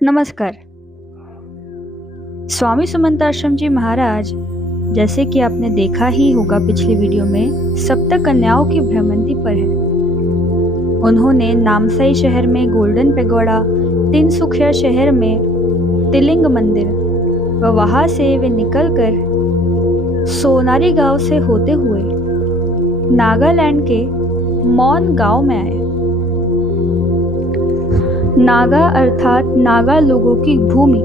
नमस्कार। स्वामी सुमंताश्रम जी महाराज, जैसे कि आपने देखा ही होगा पिछले वीडियो में, सप्त कन्याओं की भ्रमंती पर है। उन्होंने नामसाई शहर में गोल्डन पेगोडा, तिनसुखिया शहर में तिलिंग मंदिर व वहां से वे निकलकर सोनारी गांव से होते हुए नागालैंड के मौन गांव में आए। नागा अर्थात नागा लोगों की भूमि।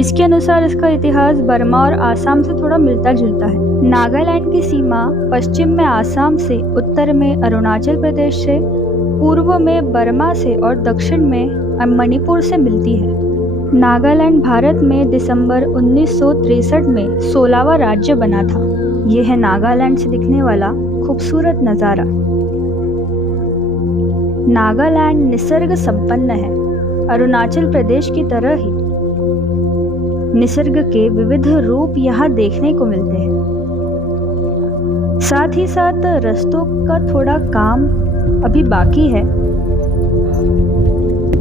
इसके अनुसार इसका इतिहास बर्मा और आसाम से थोड़ा मिलता जुलता है। नागालैंड की सीमा पश्चिम में आसाम से, उत्तर में अरुणाचल प्रदेश से, पूर्व में बर्मा से और दक्षिण में मणिपुर से मिलती है। नागालैंड भारत में दिसंबर 1963 में 16वां राज्य बना था। यह है नागालैंड से दिखने वाला खूबसूरत नज़ारा। नागालैंड निसर्ग संपन्न है। अरुणाचल प्रदेश की तरह ही निसर्ग के विविध रूप यहाँ देखने को मिलते हैं। साथ ही साथ रास्तों का थोड़ा काम अभी बाकी है,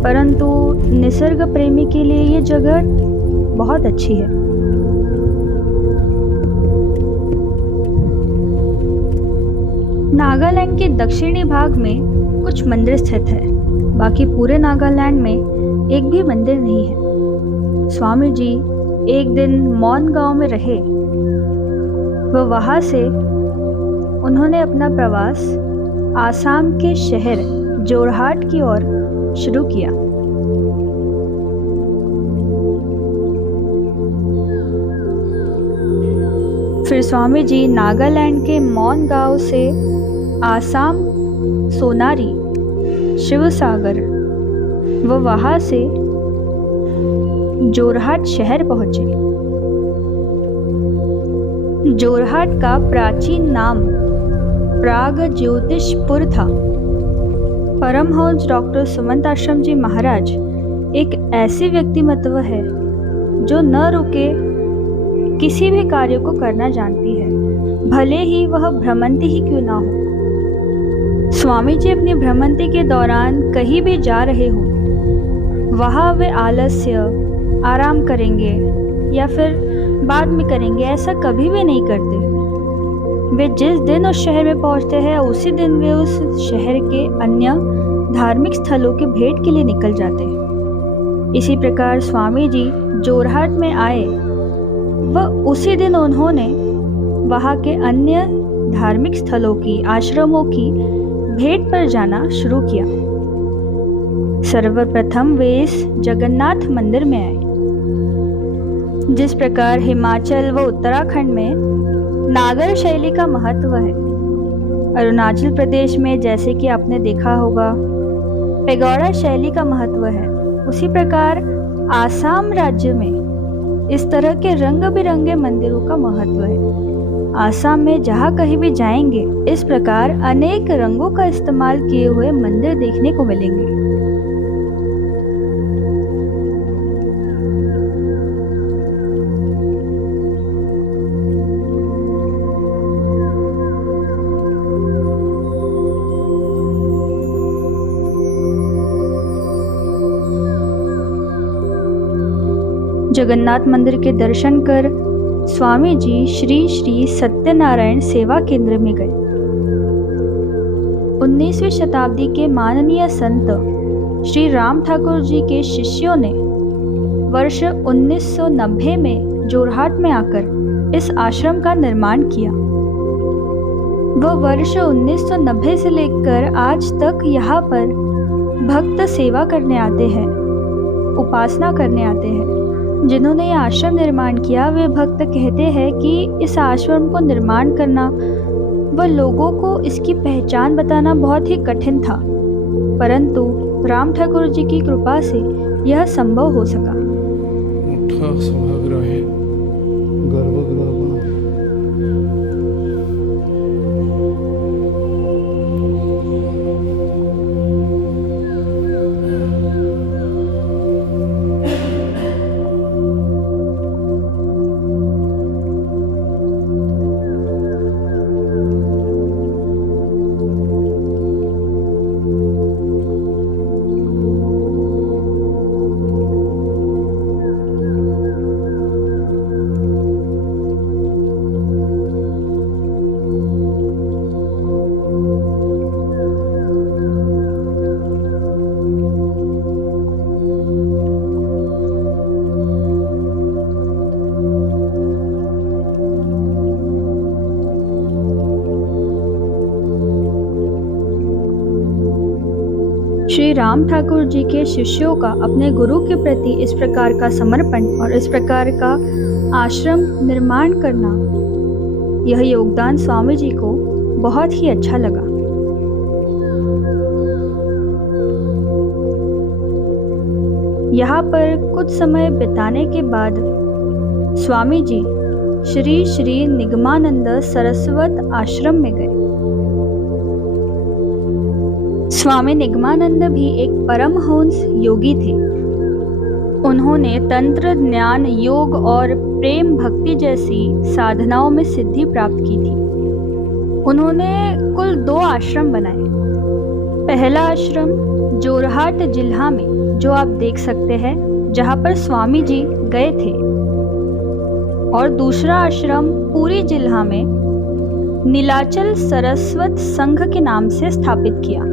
परंतु निसर्ग प्रेमी के लिए ये जगह बहुत अच्छी है। नागालैंड के दक्षिणी भाग में कुछ मंदिर स्थित है, बाकी पूरे नागालैंड में एक भी मंदिर नहीं है। स्वामी जी एक दिन मौन गांव में रहे व वहां से उन्होंने अपना प्रवास आसाम के शहर जोरहाट की ओर शुरू किया। फिर स्वामी जी नागालैंड के मौन गांव से आसाम सोनारी, शिवसागर व वहां से जोरहाट शहर पहुंचे। जोरहाट का प्राचीन नाम प्रागज्योतिषपुर था। परमहंस डॉक्टर सुमंताश्रम जी महाराज एक ऐसे व्यक्तिमत्व है जो न रुके किसी भी कार्य को करना जानती है, भले ही वह भ्रमंती ही क्यों ना हो। स्वामी जी अपनी भ्रमंती के दौरान कहीं भी जा रहे हो, वहाँ वे आलस्य, आराम करेंगे या फिर बाद में करेंगे, ऐसा कभी भी नहीं करते। वे जिस दिन उस शहर में पहुँचते हैं उसी दिन वे उस शहर के अन्य धार्मिक स्थलों की भेंट के लिए निकल जाते हैं। इसी प्रकार स्वामी जी जोरहाट में आए व उसी दिन उन्होंने वहाँ के अन्य धार्मिक स्थलों की, आश्रमों की भेंट पर जाना शुरू किया। सर्वप्रथम वे इस जगन्नाथ मंदिर में आए। जिस प्रकार हिमाचल व उत्तराखंड में नागर शैली का महत्व है, अरुणाचल प्रदेश में जैसे कि आपने देखा होगा पेगोडा शैली का महत्व है, उसी प्रकार आसाम राज्य में इस तरह के रंग बिरंगे मंदिरों का महत्व है। आसाम में जहाँ कहीं भी जाएंगे इस प्रकार अनेक रंगों का इस्तेमाल किए हुए मंदिर देखने को मिलेंगे। जगन्नाथ मंदिर के दर्शन कर स्वामी जी श्री श्री सत्यनारायण सेवा केंद्र में गए। 19वीं शताब्दी के माननीय संत श्री राम ठाकुर जी के शिष्यों ने वर्ष 1990 में जोरहाट में आकर इस आश्रम का निर्माण किया। वह वर्ष 1990 से लेकर आज तक यहाँ पर भक्त सेवा करने आते हैं, उपासना करने आते हैं। जिन्होंने यह आश्रम निर्माण किया वे भक्त कहते हैं कि इस आश्रम को निर्माण करना व लोगों को इसकी पहचान बताना बहुत ही कठिन था, परंतु राम ठाकुर जी की कृपा से यह संभव हो सका। मोठा सभागृह है, गर्भगृह राम ठाकुर जी के शिष्यों का अपने गुरु के प्रति इस प्रकार का समर्पण और इस प्रकार का आश्रम निर्माण करना, यह योगदान स्वामी जी को बहुत ही अच्छा लगा। यहाँ पर कुछ समय बिताने के बाद स्वामी जी श्री श्री निगमानंद सरस्वत आश्रम में गए। स्वामी निगमानंद भी एक परमहंस योगी थे। उन्होंने तंत्र, ज्ञान, योग और प्रेम भक्ति जैसी साधनाओं में सिद्धि प्राप्त की थी। उन्होंने कुल 2 आश्रम बनाए। पहला आश्रम जोरहाट जिला में, जो आप देख सकते हैं, जहाँ पर स्वामी जी गए थे, और दूसरा आश्रम पुरी जिला में नीलाचल सरस्वत संघ के नाम से स्थापित किया।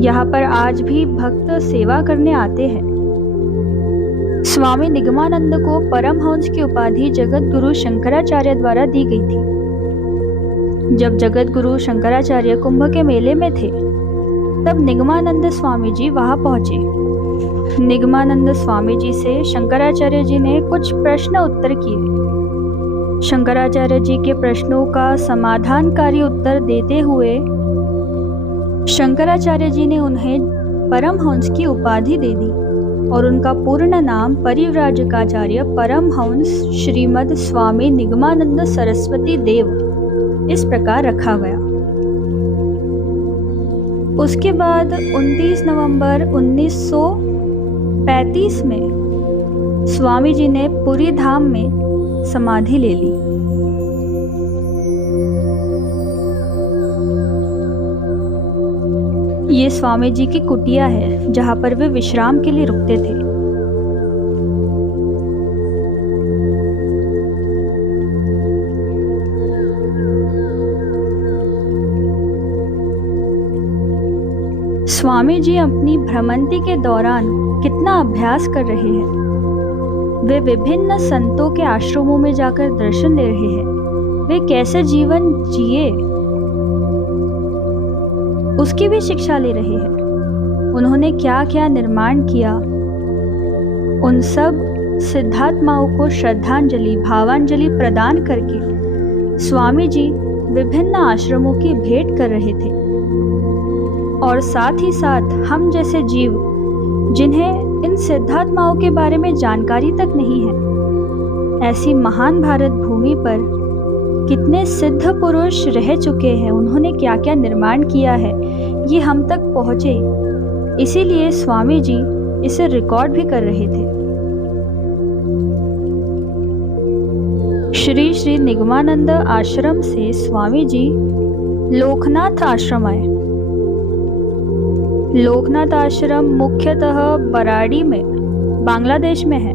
यहाँ पर आज भी भक्त सेवा करने आते हैं। स्वामी निगमानंद को परमहंस की उपाधि जगत गुरु शंकराचार्य द्वारा दी गई थी। जब जगत गुरु शंकराचार्य कुंभ के मेले में थे, तब निगमानंद स्वामी जी वहां पहुंचे। निगमानंद स्वामी जी से शंकराचार्य जी ने कुछ प्रश्न उत्तर किए। शंकराचार्य जी के प्रश्नों का समाधानकारी उत्तर देते हुए शंकराचार्य जी ने उन्हें परमहंस की उपाधि दे दी और उनका पूर्ण नाम परिव्राजकाचार्य परमहंस श्रीमद स्वामी निगमानंद सरस्वती देव इस प्रकार रखा गया। उसके बाद 29 नवंबर 1935 में स्वामी जी ने पुरी धाम में समाधि ले ली। ये स्वामी जी की कुटिया है, जहाँ पर वे विश्राम के लिए रुकते थे। स्वामी जी अपनी भ्रमंती के दौरान कितना अभ्यास कर रहे हैं। वे विभिन्न संतों के आश्रमों में जाकर दर्शन ले रहे हैं। वे कैसे जीवन जिए उसकी भी शिक्षा ले रहे हैं। उन्होंने क्या क्या निर्माण किया, उन सब सिद्धात्माओं को श्रद्धांजलि, भावांजलि प्रदान करके स्वामी जी विभिन्न आश्रमों की भेंट कर रहे थे। और साथ ही साथ हम जैसे जीव, जिन्हें इन सिद्धात्माओं के बारे में जानकारी तक नहीं है, ऐसी महान भारत भूमि पर कितने सिद्ध पुरुष रह चुके हैं, उन्होंने क्या क्या निर्माण किया है, ये हम तक पहुँचे। इसीलिए स्वामी जी इसे रिकॉर्ड भी कर रहे थे। श्री श्री निगमानंद आश्रम से स्वामी जी लोकनाथ आश्रम आए। लोकनाथ आश्रम मुख्यतः बराड़ी में, बांग्लादेश में है,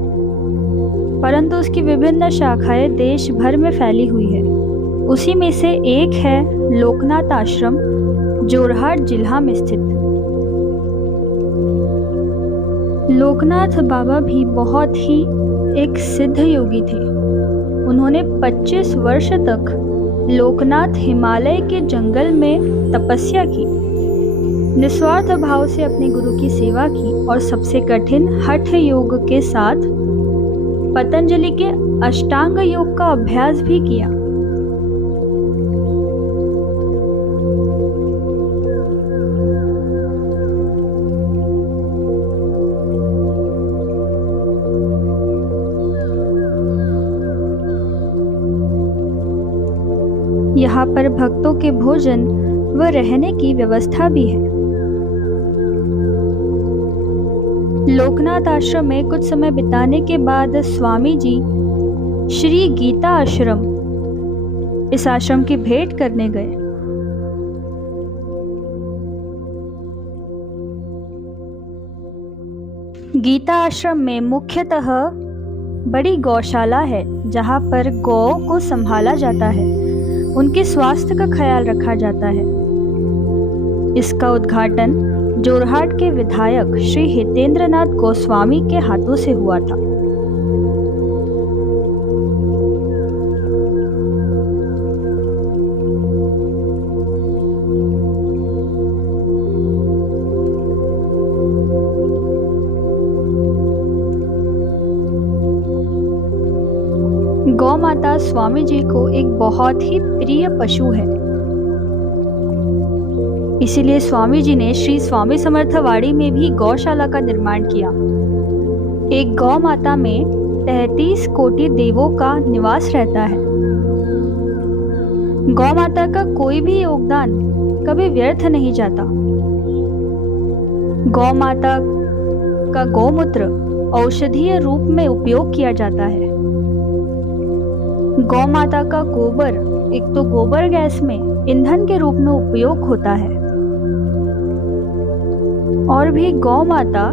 परंतु उसकी विभिन्न शाखाएं देश भर में फैली हुई है। उसी में से एक है लोकनाथ आश्रम, जोरहाट जिला में स्थित। लोकनाथ बाबा भी बहुत ही एक सिद्ध योगी थे। उन्होंने 25 वर्ष तक लोकनाथ हिमालय के जंगल में तपस्या की, निस्वार्थ भाव से अपने गुरु की सेवा की और सबसे कठिन हठ योग के साथ पतंजलि के अष्टांग योग का अभ्यास भी किया। यहाँ पर भक्तों के भोजन व रहने की व्यवस्था भी है। लोकनाथ आश्रम में कुछ समय बिताने के बाद स्वामी जी श्री गीता आश्रम, इस आश्रम की भेंट करने गए। गीता आश्रम में मुख्यतः बड़ी गौशाला है, जहाँ पर गौ को संभाला जाता है, उनके स्वास्थ्य का ख्याल रखा जाता है। इसका उद्घाटन जोरहाट के विधायक श्री हितेंद्रनाथ गोस्वामी के हाथों से हुआ था। गौ माता स्वामी जी को एक बहुत ही प्रिय पशु है। इसीलिए स्वामी जी ने श्री स्वामी समर्थ वाड़ी में भी गौशाला का निर्माण किया। एक गौ माता में 33 कोटि देवों का निवास रहता है। गौ माता का कोई भी योगदान कभी व्यर्थ नहीं जाता। गौ माता का गौमूत्र औषधीय रूप में उपयोग किया जाता है। गौ माता का गोबर एक तो गोबर गैस में ईंधन के रूप में उपयोग होता है, और भी गौ माता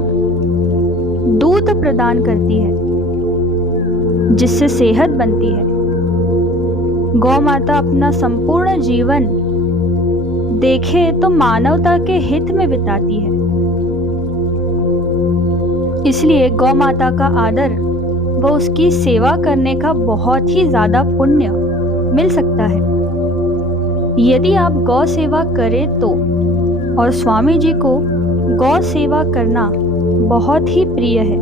दूध प्रदान करती है जिससे सेहत बनती है। गौ माता अपना संपूर्ण जीवन देखे तो मानवता के हित में बिताती है। इसलिए गौ माता का आदर व उसकी सेवा करने का बहुत ही ज्यादा पुण्य मिल सकता है यदि आप गौ सेवा करें तो। और स्वामी जी को गौ सेवा करना बहुत ही प्रिय है।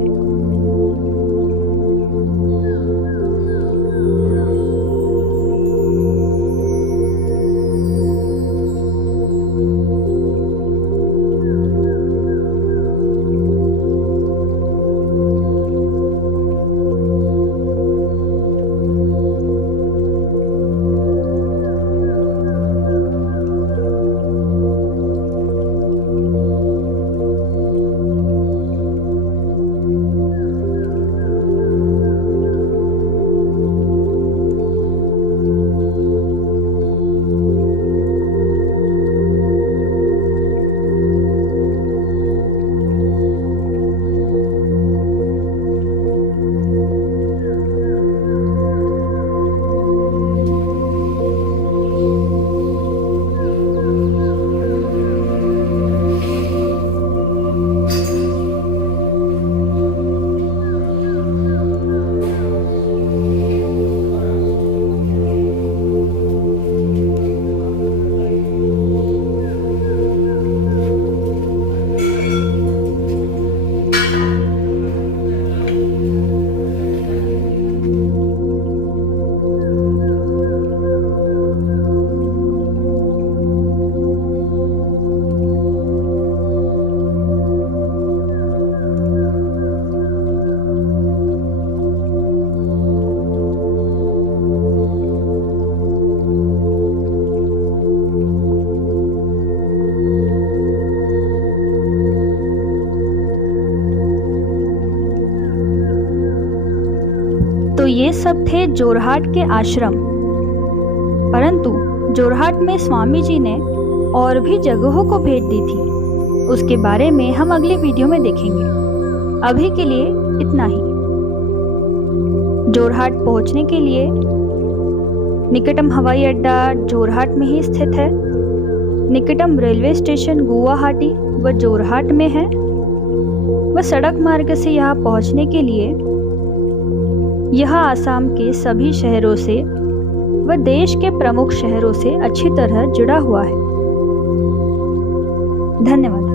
तो ये सब थे जोरहाट के आश्रम। परंतु जोरहाट में स्वामी जी ने और भी जगहों को भेंट दी थी, उसके बारे में हम अगले वीडियो में देखेंगे। अभी के लिए इतना ही। जोरहाट पहुंचने के लिए निकटम हवाई अड्डा जोरहाट में ही स्थित है। निकटम रेलवे स्टेशन गुवाहाटी व जोरहाट में है। व सड़क मार्ग से यहाँ पहुंचने के लिए यह आसाम के सभी शहरों से व देश के प्रमुख शहरों से अच्छी तरह जुड़ा हुआ है। धन्यवाद।